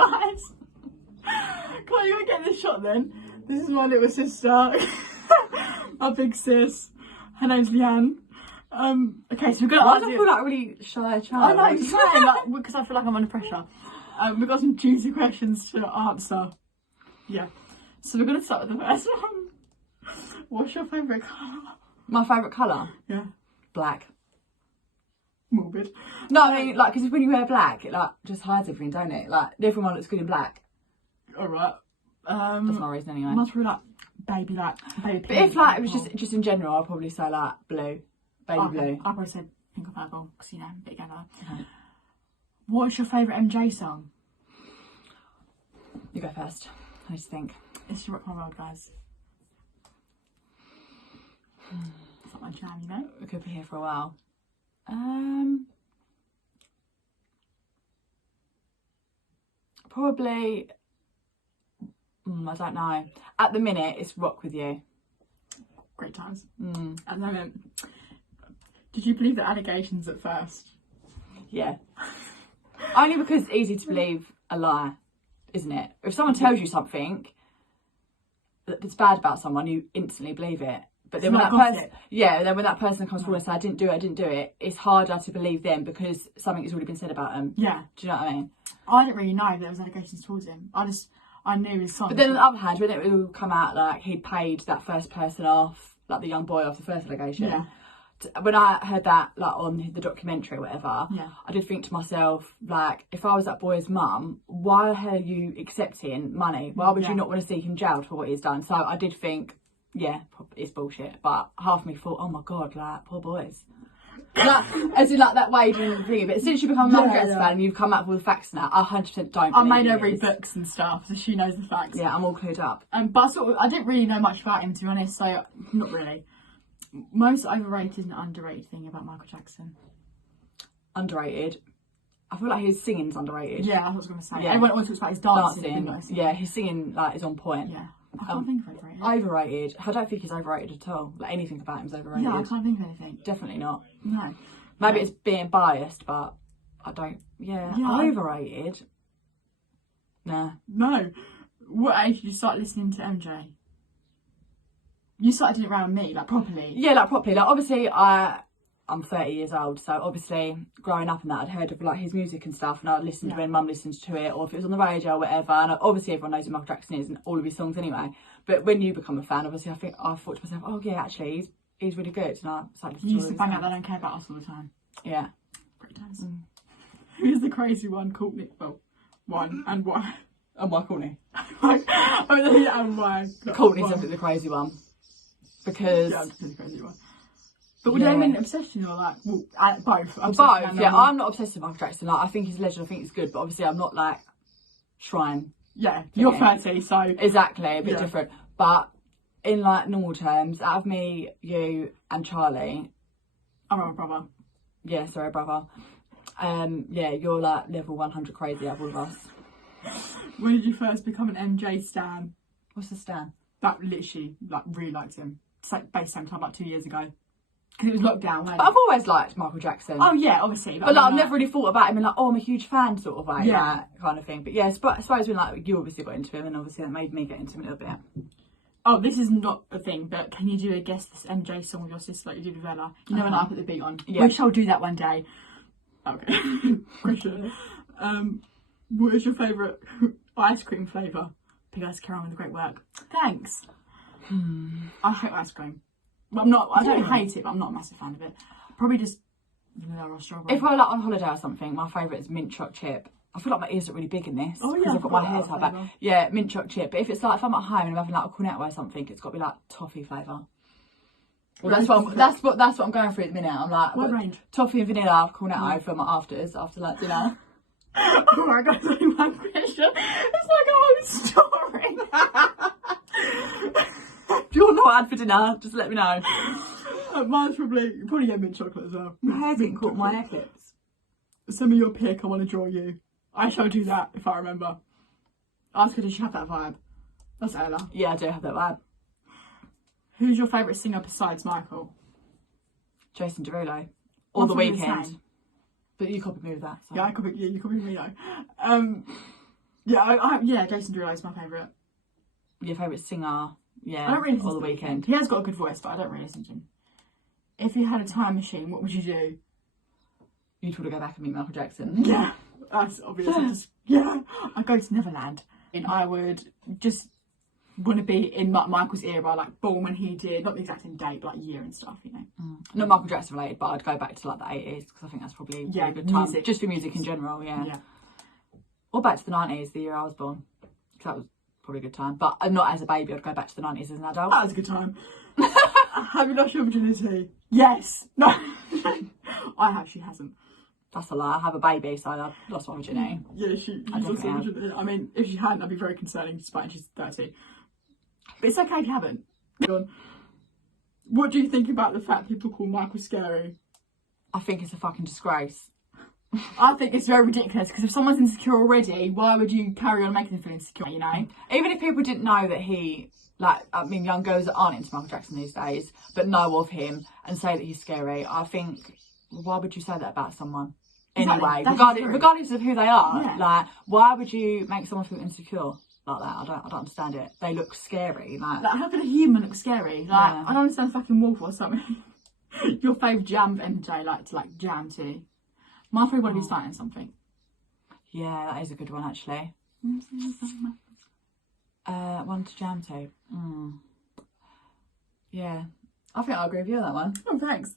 Guys, come on, you gotta get this shot then. This is my little sister, my big sis. Her name's Leanne. Okay, so we're gonna ask I you. feel like a really shy child. I know, I'm saying, like, because I feel like I'm under pressure. We've got some juicy questions to answer. Yeah. So we're gonna start with the first one. What's your favourite colour? My favourite colour? Yeah. Black. Morbid. No, I mean, like, because when you wear black, it, like, just hides everything, don't it? Like, everyone looks good in black. Alright. That's my reason anyway. Must be like, baby pink. But if, like, it was just in general, I'd probably say, like, blue. Baby blue. I'd probably say pink or purple, because, you know, bit together. Okay. What's your favourite MJ song? You go first. I need to think. It's Rock My World, guys. It's not my jam, you know? We could be here for a while. Probably, I don't know. At the minute, it's Rock With You. Great times. At the moment, did you believe the allegations at first? Yeah. Only because it's easy to believe a lie, isn't it? If someone tells you something that's bad about someone, you instantly believe it. But then when that person, then when that person comes forward and says, I didn't do it, it's harder to believe them because something has already been said about them. Yeah. Do you know what I mean? I didn't really know there was allegations towards him. I knew his son. But then on the other hand, when it would all come out, like, he'd paid that first person off, like the young boy off the first allegation. Yeah. When I heard that, like, on the documentary or whatever, I did think to myself, like, if I was that boy's mum, why the hell are you accepting money? Why would you not want to see him jailed for what he's done? So I did think, yeah, it's bullshit. But half of me thought, oh my God, like, poor boys. Like, as in, like, that waging thing. But since you become a Michael Jackson fan and you've come up with all the facts now, I 100% don't. I made her read books and stuff, so she knows the facts. Yeah, I'm all clued up. But I didn't really know much about him, to be honest, so not really. Most overrated and underrated thing about Michael Jackson? Underrated. I feel like his singing's underrated. Yeah, I was going to say. Yeah. Everyone always talks about his dancing. Yeah, his singing, like, is on point. Yeah. I can't think of overrated. Overrated. I don't think he's overrated at all. Like, anything about him's overrated. Yeah, I can't think of anything. Definitely not. No. Maybe it's being biased, but I don't. Yeah. Overrated. Nah. No. What age did you start listening to MJ? You started it around me, like, properly? Yeah, like, properly. Like, obviously, I'm 30 years old, so obviously, growing up and that, I'd heard of, like, his music and stuff, and I'd listened when Mum listened to it, or if it was on the radio or whatever, and obviously everyone knows who Michael Jackson is and all of his songs anyway. But when you become a fan, obviously, I thought to myself, oh, yeah, actually, he's really good, and I started listening to You used to bang out They Don't Care About Us all the time. Yeah. Great times. Who's the crazy one? Courtney. Well, one and why? And why Courtney? And why? Courtney's definitely the crazy one. Because... Yeah, I'm just the crazy one. But would they have an obsession or like, both? Both, yeah. I'm not obsessed with Michael Jackson. Like, I think he's a legend, I think he's good, but obviously I'm not like shrine. Yeah, you're 30, so. Exactly, a bit different. But in like normal terms, out of me, you and Charlie. I'm a brother. Yeah, sorry, brother. Yeah, you're like level 100 crazy out of all of us. When did you first become an MJ stan? What's the stan? That literally, like, really liked him. It's like based same time, like 2 years ago. Because it was lockdown, But I've always liked Michael Jackson. Oh yeah, obviously. But like, I've never really thought about him in like, oh, I'm a huge fan sort of like that kind of thing. But yeah, I suppose when like you obviously got into him, and obviously that made me get into him a little bit. Oh, this is not a thing, but can you do a guess this MJ song with your sister like you did with Ella? You know when I put the beat on? Yeah. We shall do that one day. Okay. Question. What is your favourite ice cream flavour? Pig ice, carry on with the great work. Thanks. I hate ice cream. But I don't hate it, but I'm not a massive fan of it. Probably just vanilla or strawberry. If we're like on holiday or something, my favourite is mint choc chip. I feel like my ears are really big in this. Oh yeah, because I've got my hair tied back. Yeah, mint choc chip. But if it's like, if I'm at home and I'm having like a cornetto or something, it's got to be like toffee flavour. Well, that's what I'm going through at the minute. I'm like, what range? Toffee and vanilla cornetto for my afters after like dinner. Oh my God, that's my question. It's like a whole story. If you want to know what I had for dinner, just let me know. Mine's probably get mint chocolate as well. My hair's getting caught in my hair clips. Send me your pic, I want to draw you. I shall do that if I remember. Ask her, does she have that vibe? That's Ella. Yeah, I do have that vibe. Who's your favourite singer besides Michael? Jason Derulo. Or The Weeknd. But you copied me with that. So. Yeah, you copied me though. Yeah, Jason Derulo is my favourite. Your favourite singer? Yeah, I don't really listen or to The Weeknd. He has got a good voice, but I don't really listen to him. If you had a time machine, what would you do? You'd want to go back and meet Michael Jackson. Yeah, that's obvious. I'd go to Neverland. And I would just want to be in Michael's era, like born when he did, not the exact same date, but like year and stuff, you know. Not Michael Jackson related, but I'd go back to like the 80s because I think that's probably a good time. Music. Just for music in general, yeah. Or back to the 90s, the year I was born. Because that was probably a good time. But not as a baby, I'd go back to the 90s as an adult. That was a good time. Have you lost your virginity? Yes. No. I have, she hasn't. That's a lie. I have a baby, so I lost my virginity. Yeah, she lost her virginity. I mean, if she hadn't, that'd be very concerning, despite she's 30. But it's okay if you haven't. What do you think about the fact people call Michael scary? I think it's a fucking disgrace. I think it's very ridiculous, because if someone's insecure already, why would you carry on making them feel insecure, you know? Even if people didn't know that he, like, I mean, young girls that aren't into Michael Jackson these days, but know of him and say that he's scary, I think, why would you say that about someone? Anyway, regardless of who they are, like, why would you make someone feel insecure like that? I don't understand it. They look scary. Like how can a human look scary? Like, I don't understand, fucking wolf or something. Your favourite jam MJ like to like jam to. My favourite one is starting something. Yeah, that is a good one actually. One to jam to. Yeah, I think I agree with you on that one. Oh, thanks.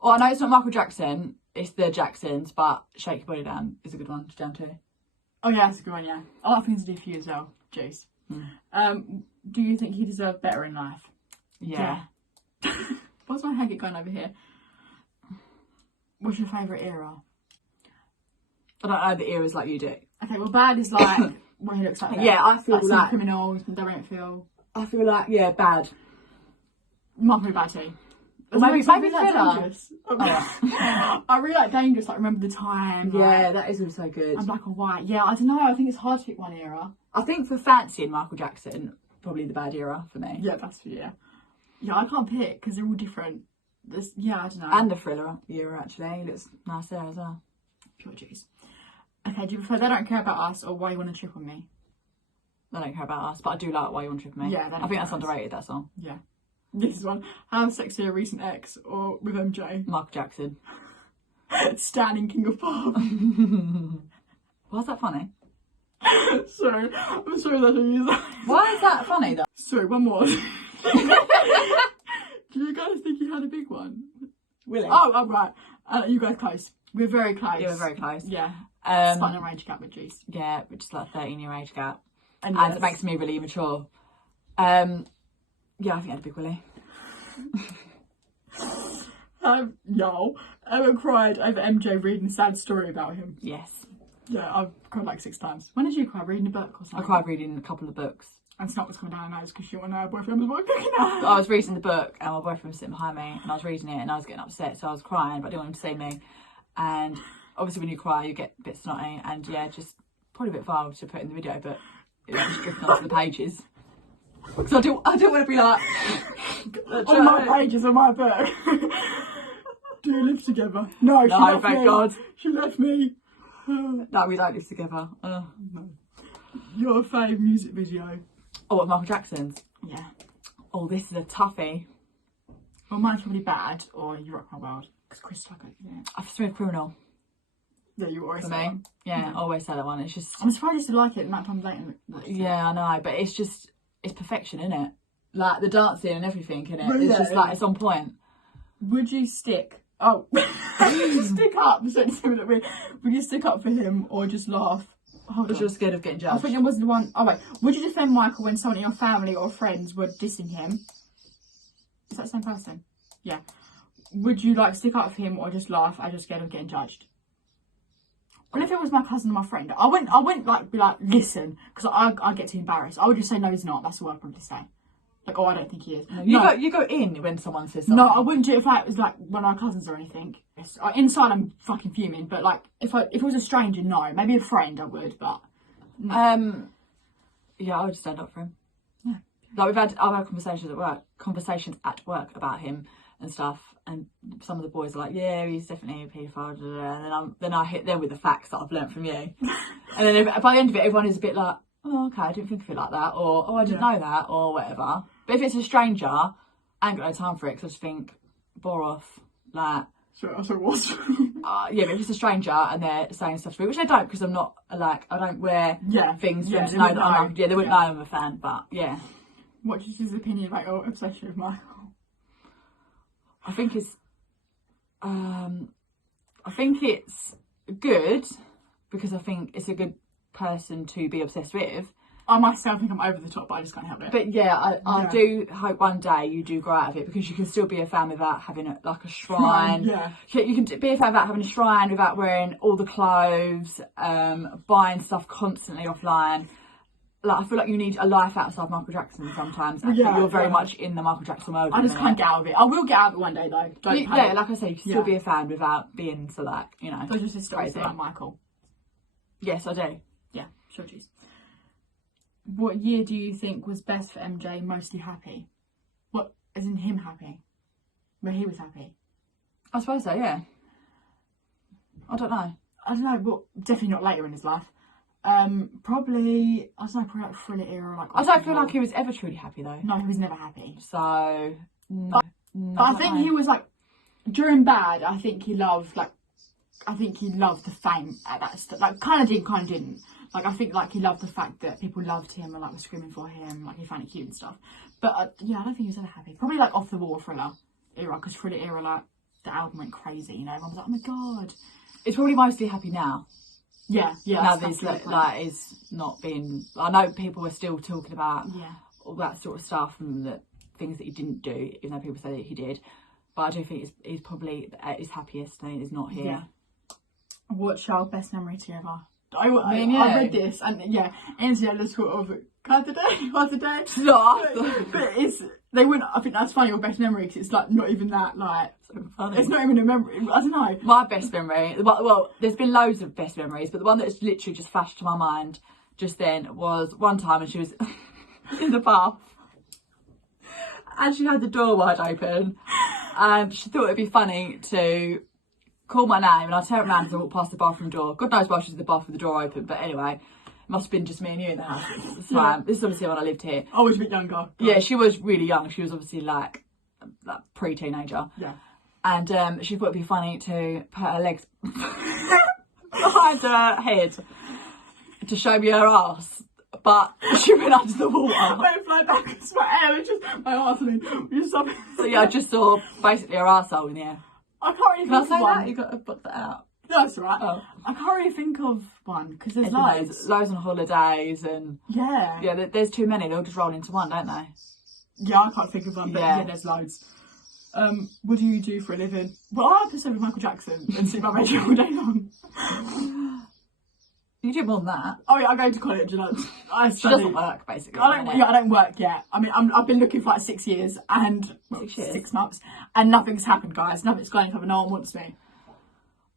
Oh, I know it's not Michael Jackson. It's the Jacksons, but Shake Your Body Down is a good one to jam to. Oh yeah, that's a good one, yeah. I like things to do for you as well, Jace. Do you think he deserved better in life? Yeah. Why's my hair going over here? What's your favourite era? I don't know the eras like you do. Okay, well, bad is like what he looks like. Yeah, I feel like criminals, they don't feel. I feel like bad. Might be bad too. Maybe Dangerous. I really like Dangerous. Like Remember the Time. Yeah, that is also good. And Black and White. Yeah, I don't know. I think it's hard to pick one era. I think for fancying Michael Jackson, probably the bad era for me. Yeah, that's yeah. Yeah, I can't pick because they're all different. I don't know. And the Thriller era actually looks nice there as well. Pure juice. Okay, do you prefer They Don't Care About Us or Why You Want to Trip on Me? They Don't Care About Us, but I do like Why You Want to Trip on Me. Yeah, I think that's underrated. That song. Yeah. This is one. How sexy a recent ex or with MJ? Michael Jackson. Standing King of Pop. Why's that funny? Sorry, I'm sorry that I use that. Why is that funny though? Sorry, one more. Do you guys think you had a big one? Really? Oh, right. You guys close. We're very close. Yeah, we're very close. Yeah. Starting a age gap with Juice. Yeah, which is like a 13-year age gap. And it makes me really immature. Yeah, I think I had a big willy. Y'all ever cried over MJ reading a sad story about him? Yes. Yeah, I've cried like 6 times. When did you cry? Reading a book or something? I cried reading a couple of books. And Snot was coming down her nose because she wanted her boyfriend was cooking her. I was reading the book and my boyfriend was sitting behind me and I was reading it and I was getting upset, so I was crying but I didn't want him to see me. And obviously when you cry you get a bit snotty and yeah, just probably a bit vile to put in the video, but it was just drifting onto the pages. Because I don't want to be like on my pages of my book. Do you live together? No, thank God. She left me. No, we don't live together. No. Your fave music video? Oh, what, Michael Jackson's? Yeah. Oh, this is a toughie. Well, mine's probably Bad or You Rock My World because Chris Tucker. Yeah. I've seen Criminal. Yeah, you always for say me. that one. Yeah, I always say that one. It's just. I'm surprised you still like it. Amount of times later. Yeah, I know, but it's just perfection, isn't it? Like the dancing and everything in it. Really? It's just like it's on point. Would you stick? Oh, would you stick up? Would you stick up for him or just laugh? Because you're scared of getting judged. I think it was the one. Oh wait, would you defend Michael when someone in your family or friends were dissing him? Is that the same person? Yeah. Would you like stick up for him or just laugh? I just scared of getting judged. Well, if it was my cousin or my friend, I wouldn't like be like listen because I get too embarrassed. I would just say no, he's not. That's all I'd probably say. Like, oh, I don't think he is. You go in when someone says something. No, I wouldn't do it if it was like one of our cousins or anything. Inside, I'm fucking fuming. But like, if it was a stranger, no. Maybe a friend, I would. But no. Yeah, I would stand up for him. Yeah. Like I've had conversations at work about him and stuff, and some of the boys are like, yeah, he's definitely a paedophile, and then I hit them with the facts that I've learnt from you. And then by the end of it, everyone is a bit like, oh, okay, I didn't think of it like that, or oh, I didn't know that, or whatever. But if it's a stranger, I ain't got no time for it, because I just think, bore off, like. So what? Yeah, but if it's a stranger and they're saying stuff to me, which I don't, because I'm not, like, I don't wear things for them to know that I'm, they wouldn't know I'm a fan, but yeah. What's his opinion about your obsession with Michael? I think it's good, because I think it's a good person to be obsessed with. I myself think I'm over the top, but I just can't help it. But yeah, I do hope one day you do grow out of it, because you can still be a fan without having a shrine. Yeah. You can be a fan without having a shrine, without wearing all the clothes, buying stuff constantly offline. Like, I feel like you need a life outside Michael Jackson sometimes. You're very much in the Michael Jackson mode. I just can't get out of it. I will get out of it one day though. Yeah, like I say, you can still be a fan without being so like, you know. So just a story about Michael. Yes, I do. Yeah, sure geez. What year do you think was best for MJ? Mostly happy? What, as in him happy? Where he was happy? I suppose so, yeah. I don't know. Well, definitely not later in his life. Probably like Thriller era. Like, I don't feel like he was ever truly happy though. No, he was never happy. So, no. But I think he was like, during Bad, I think he loved the fame at that like, kind of didn't. Like, I think, like, he loved the fact that people loved him and, like, were screaming for him. Like, he found it cute and stuff. But, yeah, I don't think he was ever happy. Probably, like, Off the Wall Thriller era. Because Thriller era, like, the album went crazy, you know. Everyone was like, oh, my God. It's probably mostly happy now. Yeah. Now there's, like, is not being... I know people are still talking about all that sort of stuff and the things that he didn't do, even though people say that he did. But I do think he's probably at his happiest when he's not here. Yeah. What's your best memory together? I read this and Angela sort of cut today. But they wouldn't. I think that's funny. Your best memory, because it's like not even that like. So funny. It's not even a memory. I don't know. My best memory. Well, there's been loads of best memories, but the one that's literally just flashed to my mind just then was one time, and she was in the bath, and she had the door wide open, and she thought it'd be funny to call my name, and I turned around as I walked past the bathroom door. God knows why she was in the bath with the door open, but anyway, it must have been just me and you in the house. So this is obviously when I lived here. I was a bit younger. Yeah, she was really young. She was obviously like pre-teenager. Yeah. And she thought it'd be funny to put her legs behind her head to show me her arse. But she went under the water. I went fly back into my air, and just my arse. So yeah, I just saw basically her arsehole in the air. I can't really think of one. That? You got to put that out. No, that's right. Oh. I can't really think of one because there's loads on holidays and there's too many. They'll just roll into one, don't they? Yeah, I can't think of one, but yeah there's loads. What do you do for a living? Well, I episode with Michael Jackson and sit by radio all day long. You do more than that. Oh yeah, I go to college and I study. She doesn't work basically. I don't work yet. I mean, I've been looking for like 6 years and 6 months, and nothing's happened, guys. Nothing's going to happen. No one wants me.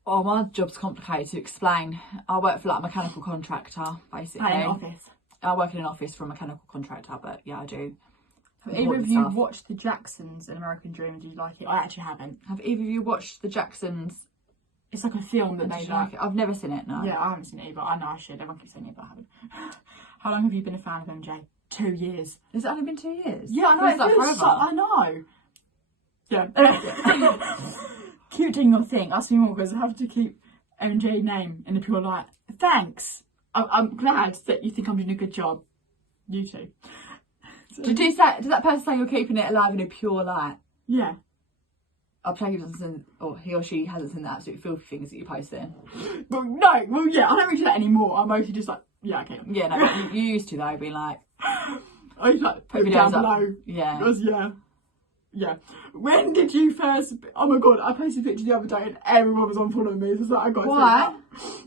Oh, my job's complicated to explain. I work for like a mechanical contractor, basically. In an office. I work in an office for a mechanical contractor, but yeah, I do. Have either of you watched The Jacksons, An American Dream, and do you like it? I actually haven't. Have either of you watched The Jacksons? It's like a film that they like. I've never seen it, no. Yeah, I haven't seen it either. I know I should. Everyone keeps saying it, but I haven't. How long have you been a fan of MJ? 2 years. Has it only been 2 years? Yeah, I know. It's like forever. I know. Yeah. Keep doing your thing. Ask me more, because I have to keep MJ name in the pure light. Thanks. I'm glad that you think I'm doing a good job. You too. So. Does that person say you're keeping it alive in a pure light? Yeah. I'll play you or he or she hasn't seen the absolute filthy things that you post then. Well, no. Well, yeah, I don't really do that anymore. I'm mostly just like, yeah, okay. Yeah, no, you used to though, being like... I used to like, put it down below. Yeah. Because, yeah. When did you first... Oh my God, I posted a picture the other day and everyone was unfollowing me. So it's like, I got to Why?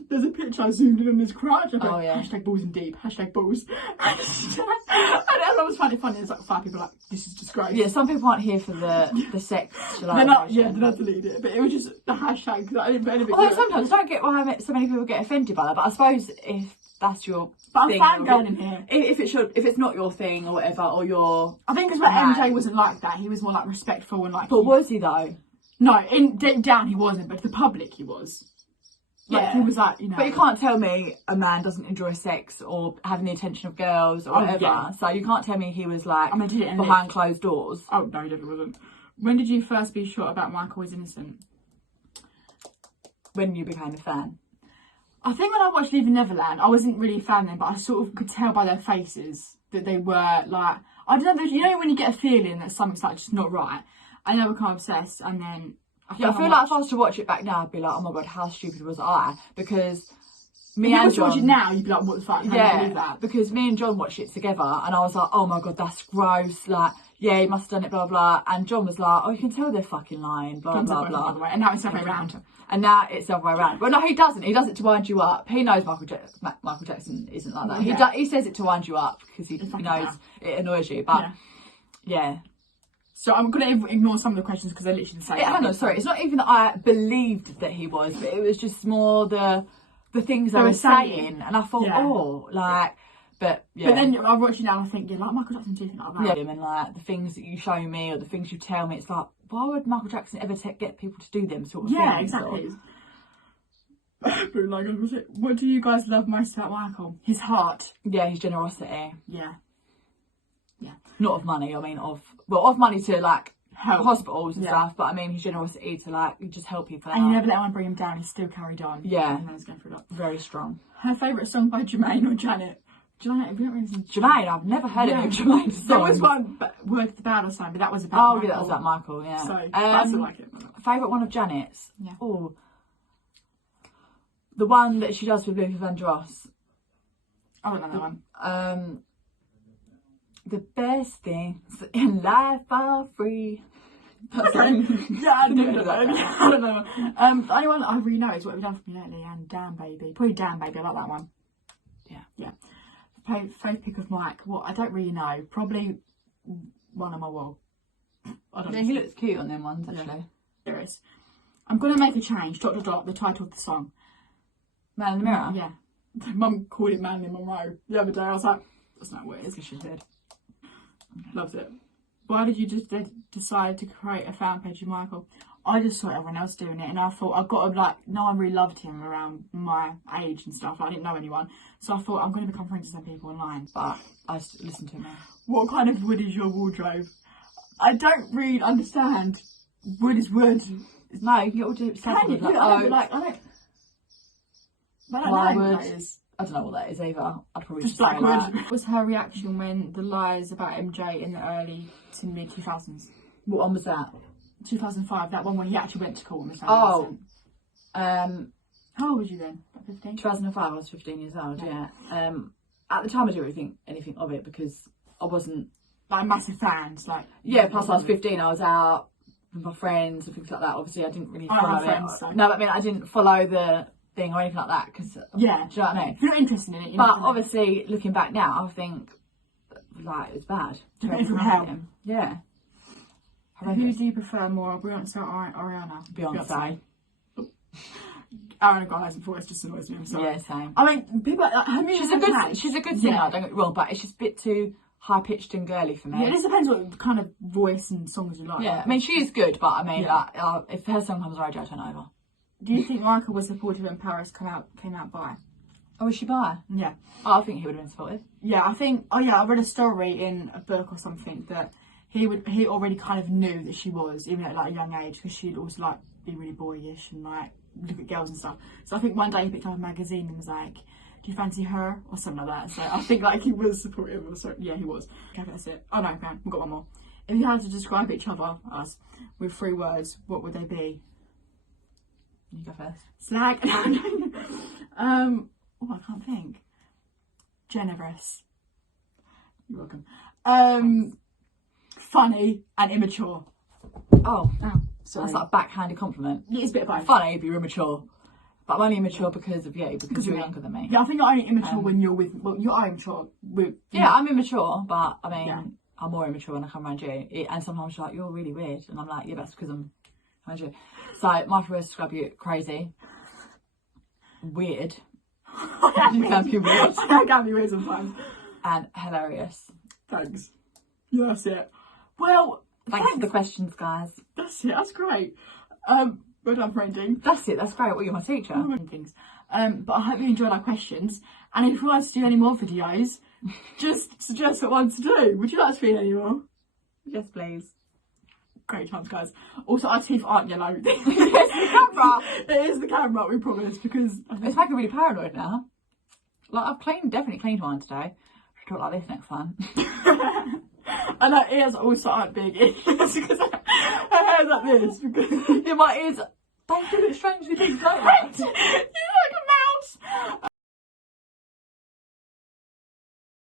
There's a picture I zoomed in on this crotch. I go, yeah. #balls in deep, #balls. And everyone was finding it funny. There's like 5 people like, this is disgrace. Yeah, some people aren't here for the sex. They're not, then I deleted it. But it was just the hashtag, because I didn't put anything. Although sometimes I don't get why so many people get offended by that, but I suppose if that's your thing, I'm fangirling in here. If it's not your thing or whatever, or your... I think it's like MJ wasn't like that. He was more like respectful and like... But was he though? No, deep down he wasn't, but to the public he was. Like, he was like, you know. But you can't tell me a man doesn't enjoy sex or having the attention of girls or whatever. Yeah. So you can't tell me he was like behind closed doors. Oh, no, he definitely wasn't. When did you first be sure about Michael was innocent? When you became a fan. I think when I watched Leaving Neverland, I wasn't really a fan then, but I sort of could tell by their faces that they were like, I don't know, you know when you get a feeling that something's like just not right, and I become obsessed, and then I feel like if I was to watch it back now, I'd be like, oh my god, how stupid was I? Because me and John watch it now, you'd be like, what the fuck? How believe that? Because me and John watched it together, and I was like, oh my god, that's gross. Like, yeah, he must have done it, blah blah. And John was like, oh, you can tell they're fucking lying, blah blah blah. And now it's the other way around. And now it's the other way around. Well, no, he doesn't. He does it to wind you up. He knows Michael Jackson isn't like that. Yeah. He says it to wind you up because he knows it annoys you. But yeah. So I'm going to ignore some of the questions because they're literally the same. Hang on, sorry. It's not even that I believed that he was, but it was just more the things they were saying. And I thought, but yeah. But then I watch it now and I think, yeah, like Michael Jackson, do you think like that? Yeah, and like the things that you show me or the things you tell me, it's like, why would Michael Jackson ever get people to do them sort of things? Yeah, exactly. What do you guys love most about Michael? His heart. Yeah, his generosity. Yeah. Yeah. Not of money, I mean of money to like help hospitals and stuff, but I mean his generosity to like just help people out. And you never let anyone bring him down, he still carried on. Yeah. And he's going through a lot. Very strong. Her favourite song by Jermaine or Janet? Jermaine, I've never heard any of Jermaine's songs. There was one, Worth the Bad or something, but that was about Michael. Yeah, that was about Michael, yeah. So, I still like it. Favourite one of Janet's? Yeah. Oh. The one that she does with Luther Vandross. I don't know that one. The best things in life are free. That's right. Yeah, I don't know that. I don't know. The only one I really know is What Have You Done For Me Lately and Damn Baby. Probably Damn Baby, I like that one. Yeah. Fave pick of Mike. Well, I don't really know. Probably one on my wall. I don't know. He looks cute on them ones, actually. Yeah. There is. I'm going to make a change. ... The title of the song. Man in the Mirror? Yeah. Mum called it Man in Monroe the other day. I was like, that's not what it is. Because she did. Loved it. Why did you just decide to create a fan page of Michael? I just saw everyone else doing it and I thought I've got to no one really loved him around my age and stuff. I didn't know anyone. So I thought I'm going to become friends with some people online. But I listened to him now. What kind of wood is your wardrobe? I don't really understand. Wood is wood. No, you can get all different stuff. Can you? I don't know what that is. I don't know what that is either. I'd probably just black wood. What was her reaction when the lies about MJ in the early to mid 2000s? What one was that? 2005, that one when he actually went to court. How old was you then? About 15? 2005, I was 15 years old, yeah. At the time I didn't really think anything of it because I wasn't... Like massive fans, Yeah, plus I was 15, I was out with my friends and things like that. Obviously I didn't really follow it. Friends, so. No, but I mean I didn't follow the thing or anything like that because... Yeah. Do you know what I mean? You're not interested in it. But obviously, looking back now, I think, it was bad. Yeah. Who do you prefer more, Beyonce or Ariana? Beyonce. Ariana Grande voice just annoys me. I'm sorry. Yeah, same. I mean, people her music she's a good singer. Don't get me wrong, but it's just a bit too high pitched and girly for me. Yeah, it just depends what kind of voice and songs you like. Yeah, I mean she is good, but I mean, if her song comes on the radio, I turn over. Do you think Michael was supportive when Paris came out bi? Oh, was she bi? Yeah. Oh, I think he would have been supportive. Yeah, I think. Oh yeah, I read a story in a book or something that. He already kind of knew that she was, even at a young age, because she'd also be really boyish and look at girls and stuff. So I think one day he picked up a magazine and was like, "Do you fancy her?" or something like that. So I think he was supportive. So yeah, he was. Okay, that's it. Oh no, man, we've got one more. If you had to describe each other, us, with 3 words, what would they be? You go first. Slag. I can't think. Generous. You're welcome. Funny and immature. Oh, sorry. That's like a backhanded compliment. Yeah, it's a bit of both. Funny, but you're immature. But I'm only immature because you're younger than me. Yeah, I think you're only immature when you're with. Well, you are immature with. Yeah, I'm immature, but I mean, I'm more immature when I come around you. And sometimes you're like, you're really weird, and I'm like, yeah, that's because I'm around you. So my first describe you crazy, weird. You can be weird. I can be weird sometimes. And hilarious. Thanks. Yeah, that's it. Well, thanks for the questions, guys. That's it. That's great. Well done, friending. That's it, that's great. Well, you're my teacher. Things. But I hope you enjoyed our questions. And if you want us to do any more videos, just suggest what one to do. Would you like to be in any more? Yes, please. Great chance, guys. Also, our teeth aren't yellow. It's the camera. It is the camera, we promise, because it's making me really paranoid now. Like, I've definitely cleaned mine today. I should talk like this next time. And her ears also aren't big because her hair's like this. Because yeah, my ears, they do look strange with these like that. You look like a mouse.